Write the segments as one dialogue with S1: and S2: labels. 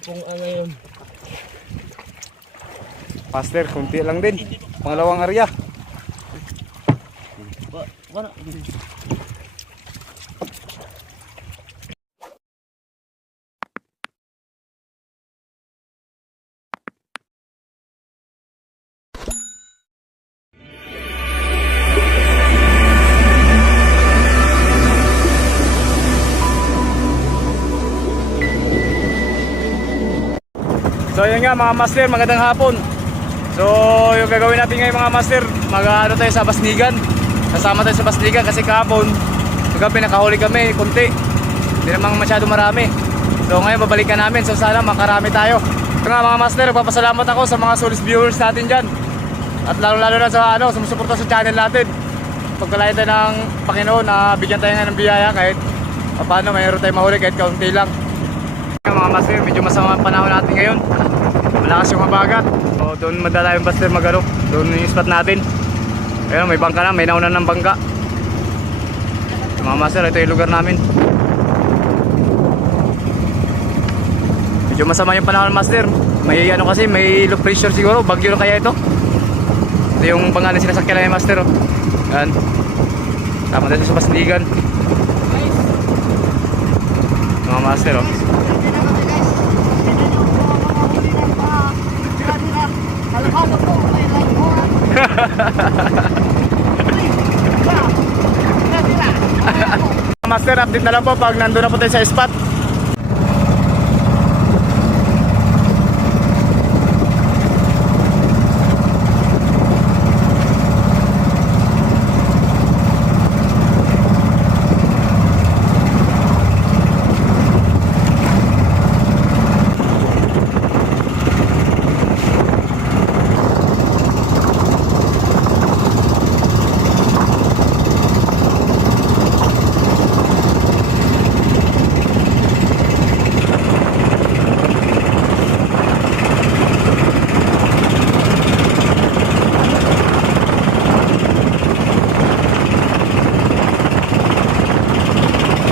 S1: kung ano yun.
S2: Master, kunti lang din. Pangalawang area.
S1: Wa- Wala.
S2: Mga master, magandang hapon. So yung gagawin natin ngayon mga master, mag ano tayo sa Basnigan. Kasama tayo sa Basnigan kasi kahapon, kagabi nakahuli kami, kunti. Hindi namang masyado marami. So ngayon babalikan namin, so sana makarami tayo. Ito nga mga master, papasalamat ako sa mga solis viewers natin dyan. At lalo lalo na sa ano, sumusuporta sa channel natin. Pagkalayan tayo ng Panginoon na bigyan tayo ng biyaya kahit paano mayroon tayo mahuli kahit kaunti lang. Mga master, medyo masama ang panahon natin ngayon. Malakas yung mabagat. O, doon madala yung master magano. Doon yung spot natin. Ayun, may bangka na, may nauna ng bangka. Mga master, ito yung lugar namin. Medyo masama yung panahon master. May ano kasi, may low pressure siguro. Bagyo na kaya ito. Ito yung pangalan sinasakyan na yung master. Oh. Yan. Tama dito sa Basligan. Mga master oh. Master, update na lang po pag nandun na po tayo sa spot.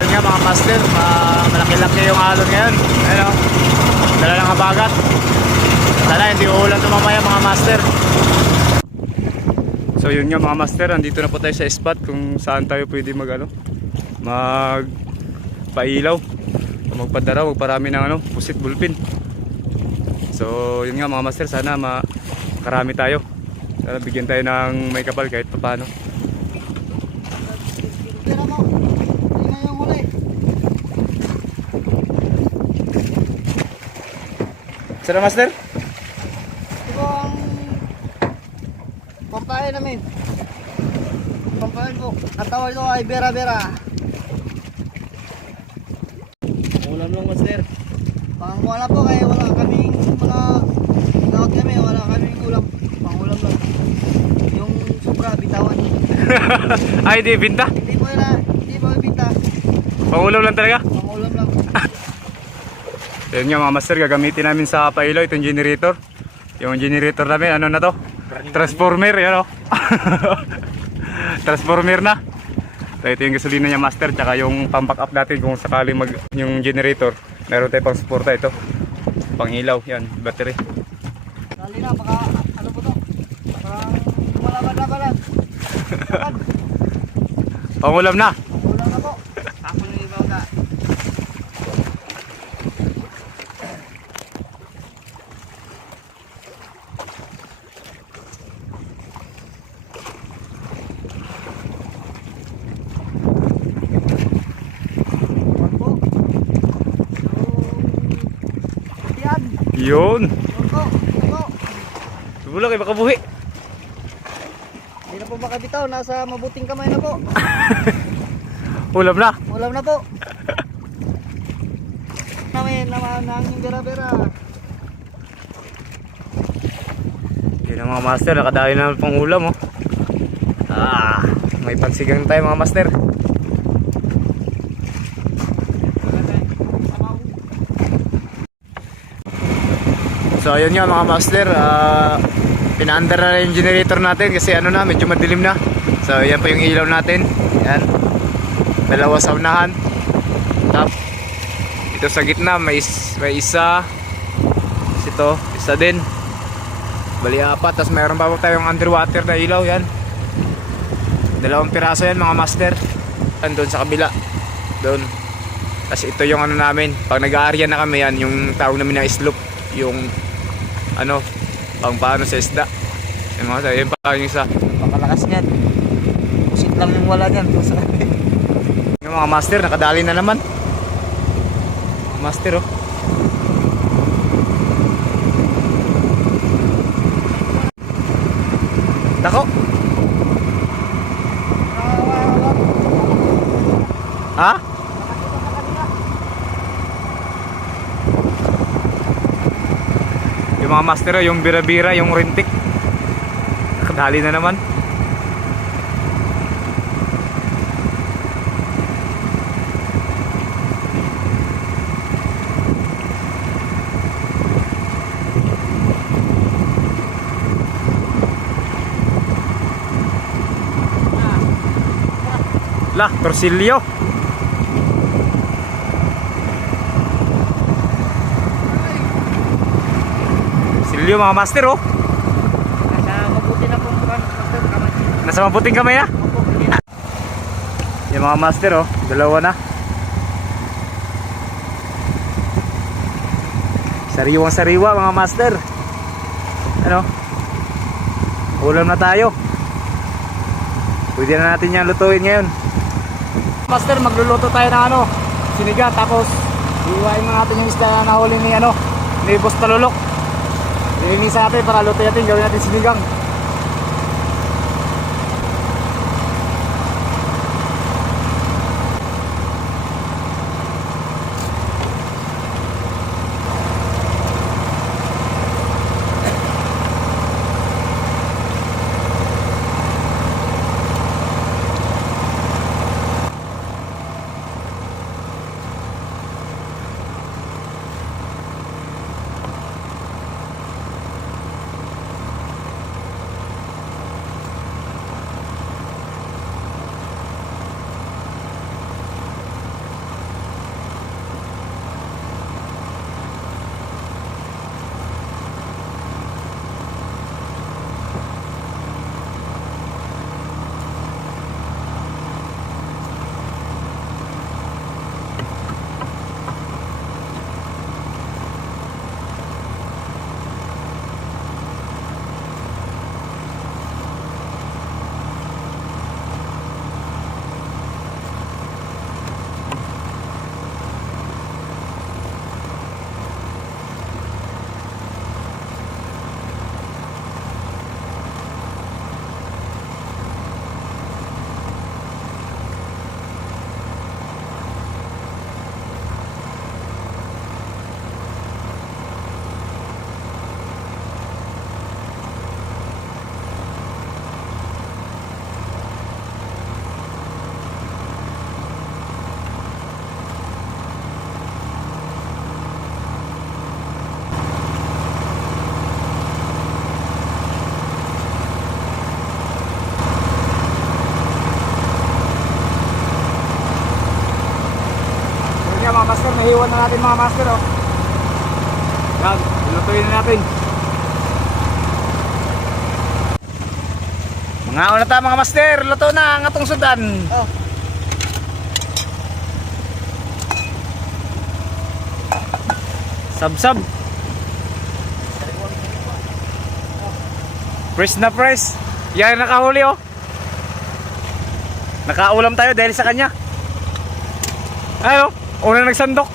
S2: Yun nga mga master, ma- malaki-laki yung alon ngayon. Ano? Dala ng habagat. Sana hindi uulan ito mamaya mga master. So yun nga mga master, andito na po tayo sa spot kung saan tayo pwede mag ano, mag pailaw o magpadaraw, magparami ng ano, pusit bulpin. So yun nga mga master, sana makarami tayo. Sana bigyan tayo ng may kapal kahit paano. Sana master?
S3: Ito ang pampain namin. Pampain po. Ang tawag ito ay Bera Bera.
S1: Ulam lang master.
S3: Panguha na po kaya wala kaming mga laot kami. Wala kaming ulam. Pangulam lang. Yung sobra bitawan.
S2: Ay, di binta.
S3: Hindi po na, hindi po ibita.
S2: Pangulam lang talaga.
S3: Pangulam lang.
S2: Yun nga mga master, gagamitin namin sa pailaw itong generator. Yung generator namin, ano na to? Transformer, yan o. Transformer na. So ito yung gasolina niya master, tsaka yung pang back up natin kung sakali mag yung generator. Meron tayo pang suporta ito. Pang ilaw, yan, battery.
S3: Dali na, baka ano po to? Baka malaban-labanan.
S2: Pangulam na.
S3: Ulam na po. Ako na yung bangka. Yan po. Yung Yan.
S2: Yun. Subula kayo baka buhi.
S3: Hindi na po makabitaw. Nasa mabuting kamay na po.
S2: Ulam na.
S3: Ulam na po. Namin naman ang bera-bera.
S2: Yun ang mga master, nakadali na pang ulam oh. Ah, may pansigang tayo mga master. So ayun nga mga master, ah pinaandar na yung generator natin kasi ano na, medyo madilim na. So yan po yung ilaw natin. Yan. Dalawa sa unahan. Tap. Ito sa gitna may, is- may isa, ito, isa din. Bali apat. Tapos meron pa po tayong underwater na ilaw yan. Dalawang piraso yan mga master. Andun sa kabila. Doon. Tapos ito yung ano namin. Pag nag-aarya na kami yan, yung tawag namin na slope. Yung ano, pang paano sa isda. Yung mga sa, yun pa yung isa.
S3: Makalakas niyan. Pusit lang yung wala niyan.
S2: Yung mga master, nakadali na naman. Master oh. Mga master oh, yung bira-bira, yung rintik. Nakadali na naman. La, Torsilyo mga master oh.
S3: Nasa mabuti na pong. Master, kamay.
S2: Nasa mabuting kamay na.
S3: Hindi na.
S2: Yung mga master oh, dalawa na. Sariwang sariwa mga master. Ano? Ulam na tayo. Pwede na natin yan lutuin ngayon. Master, magluluto tayo ng ano, siniga tapos iwain na natin yung isda na nahuli ni ano, ni Boss Talulok. Natin para lutuin natin, gawin natin sinigang. Yun nga mga master, nahiwan na natin mga master oh. Yan, lutuin na natin. Mga una tayo mga master, luto na ang atong sudan.
S3: Oh.
S2: Sab-sab. Press na press. Yan nakahuli oh. Nakaulam tayo dahil sa kanya. Ayo, unang nagsandok.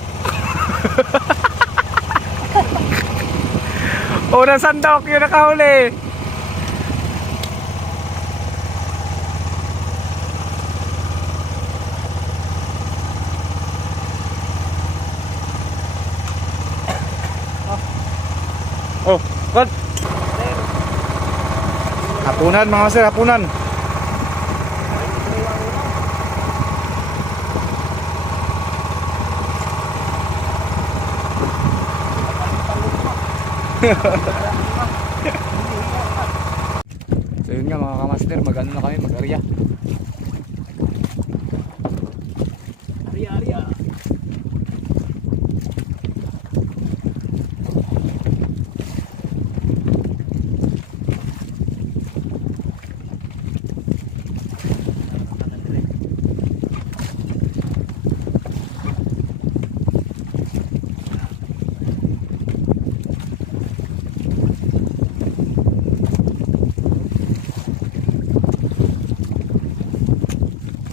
S2: unang sandok, yun nakahuli. Oh, what? Hapunan mga sir, hapunan. so yun nga mga kamaster, mag-ano na kami, mag-arya.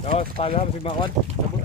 S2: Ja, das fahren wir mal an.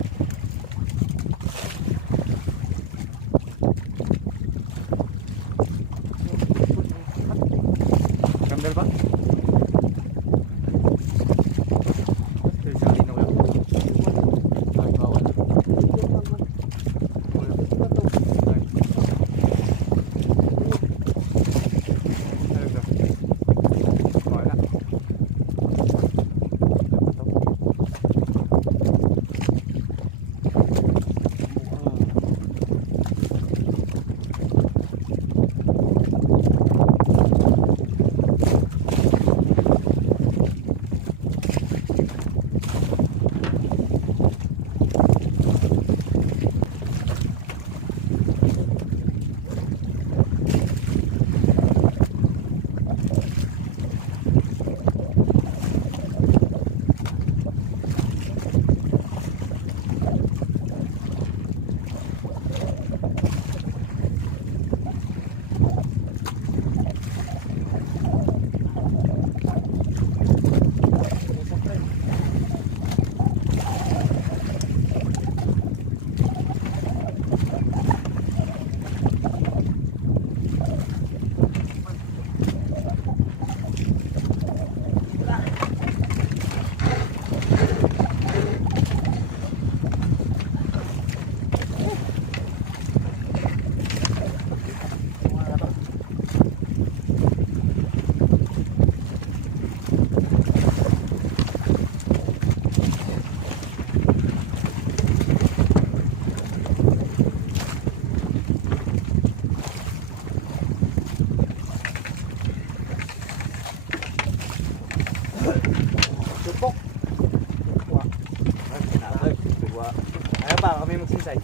S2: Kami magsinsay.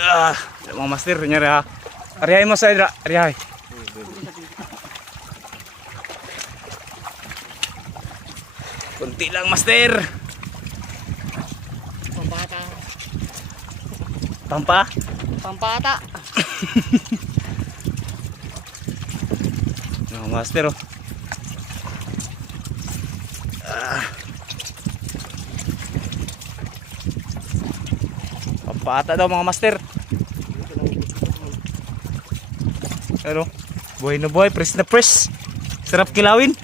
S2: Ah, mga master, nyari ha. Arihay mo sa idra, arihay. Kunti lang master.
S3: Pampata.
S2: Pampa.
S3: Pampata.
S2: Mga master oh. Pampata daw mga master. Ano? Buhay na buhay, press na press. Sarap kilawin.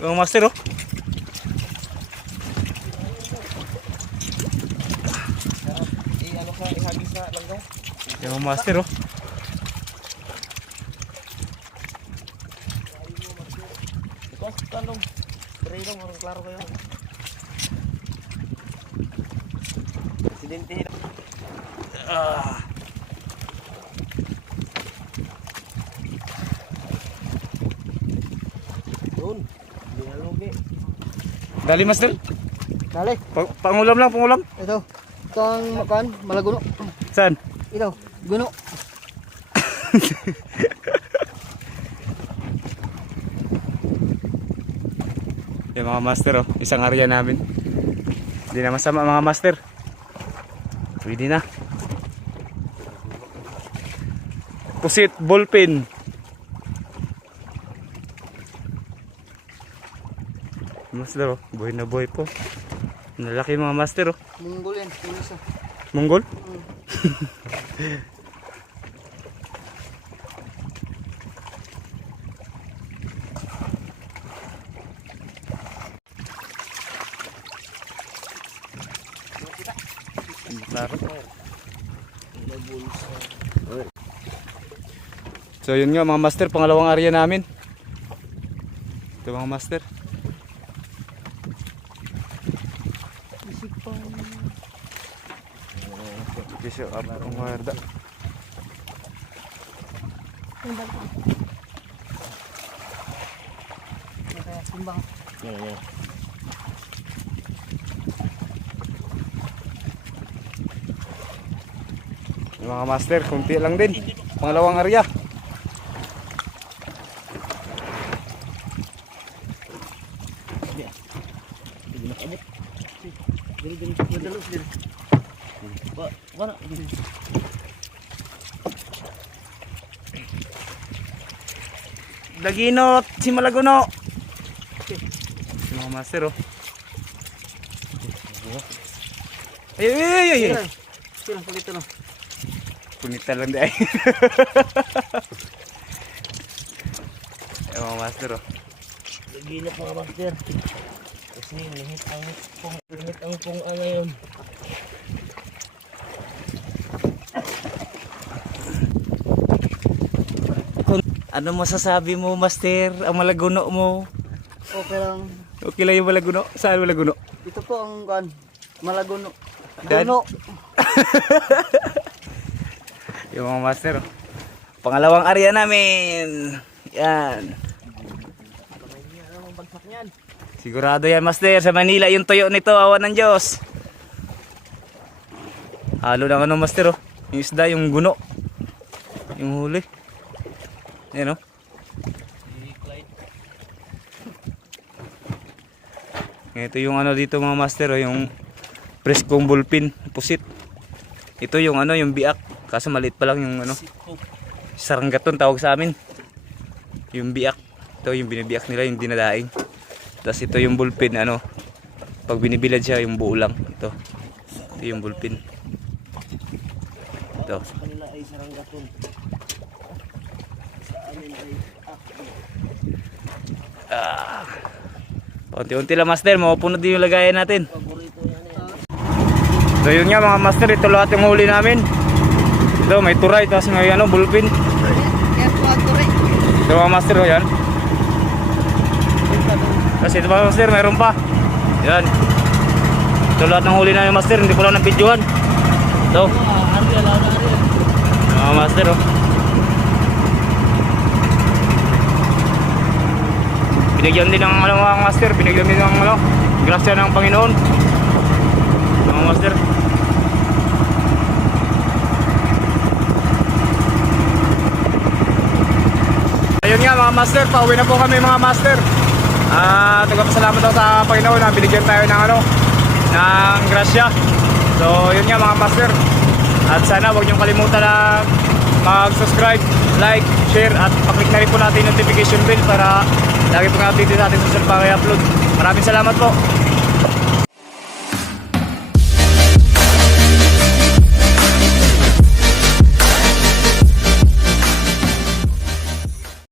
S2: Mga master oh. Yung mga master oh.
S1: Ikaw, tanong. Lang, marang klaro kayo. Presidente.
S2: Ah.
S1: Doon. Hindi na lugi.
S2: Dali master.
S3: Dali.
S2: Pa- pangulam lang, pangulam.
S3: Ito. Ito ang makan, malaguno.
S2: Saan?
S3: Ito, guno.
S2: Yung mga master oh, isang area namin. Hindi na masama mga master. Pwede na. Pusit, ballpen. Master oh, buhay na buhay po. Nalaki mga master oh.
S3: Munggol yan, isa.
S2: Mongol? Klaro. So yun nga mga master, pangalawang area namin. Ito mga master. Bisyo, apa kung warda.
S3: Timbang.
S1: Yan, yan.
S2: Yung mga master, kunti lang din. Pangalawang area.
S1: Hindi na kabot. Dali, dali. Madalos, dali. Ba, wala.
S2: Daginot, si Malaguno. Mga master oh. Ay, ay, ay, ay, ay.
S3: Sila, pulito na.
S2: Punita lang di ay. Yung mga master oh.
S1: Naginap mga master. Kasi lihit ang pong, lihit ang pong ngayon.
S2: Ano masasabi mo, master? Ang Malaguno mo?
S3: Okay lang.
S2: Okay lang yung Malaguno? Saan Malaguno?
S3: Ito po ang kan, malaguno. Guno.
S2: Yung mga master. Pangalawang area namin. Yan. Sigurado yan, master. Sa Manila, yung tuyo nito, awan ng Diyos. Halo ng ano, master, oh. Yung isda, yung guno. Yung huli. Yan, oh. Ito yung ano dito mga master, oh, yung preskong bullpin, pusit. Ito yung ano, yung biak. Kaso maliit pa lang yung ano. Saranggaton tawag sa amin. Yung biak. Ito yung binibiak nila, yung dinadaing. Tapos ito yung bullpen, ano. Pag binibilad siya, yung buo lang. Ito. Ito yung bullpen. Ito.
S1: Sa kanila ay saranggaton.
S2: Ah. Paunti-unti lang master, mapupunod din yung lagayan natin. So yun nga mga master, ito lahat yung huli namin. Ito may turay, tapos may ano,
S3: rin.
S2: Ito mga master, oh, yan. Kasi ito mga master, mayroon pa. Yan. Ito lahat ng huli namin master, hindi ko lang nabidyohan. Ito,
S3: Ariel, Ariel.
S2: mga master, oh. Binigyan din ng ano, mga master, binigyan din ng ano, grasya ng Panginoon. Mga master. Ayun nga mga master, pauwi na po kami mga master. Ah, nagpapasalamat ako sa Panginoon na binigyan tayo ng ano, ng grasya. So, yun nga mga master. At sana huwag niyong kalimutan na mag-subscribe, like, share at paklik na rin po natin yung notification bell para lagi pong update sa ating social media upload. Maraming salamat po.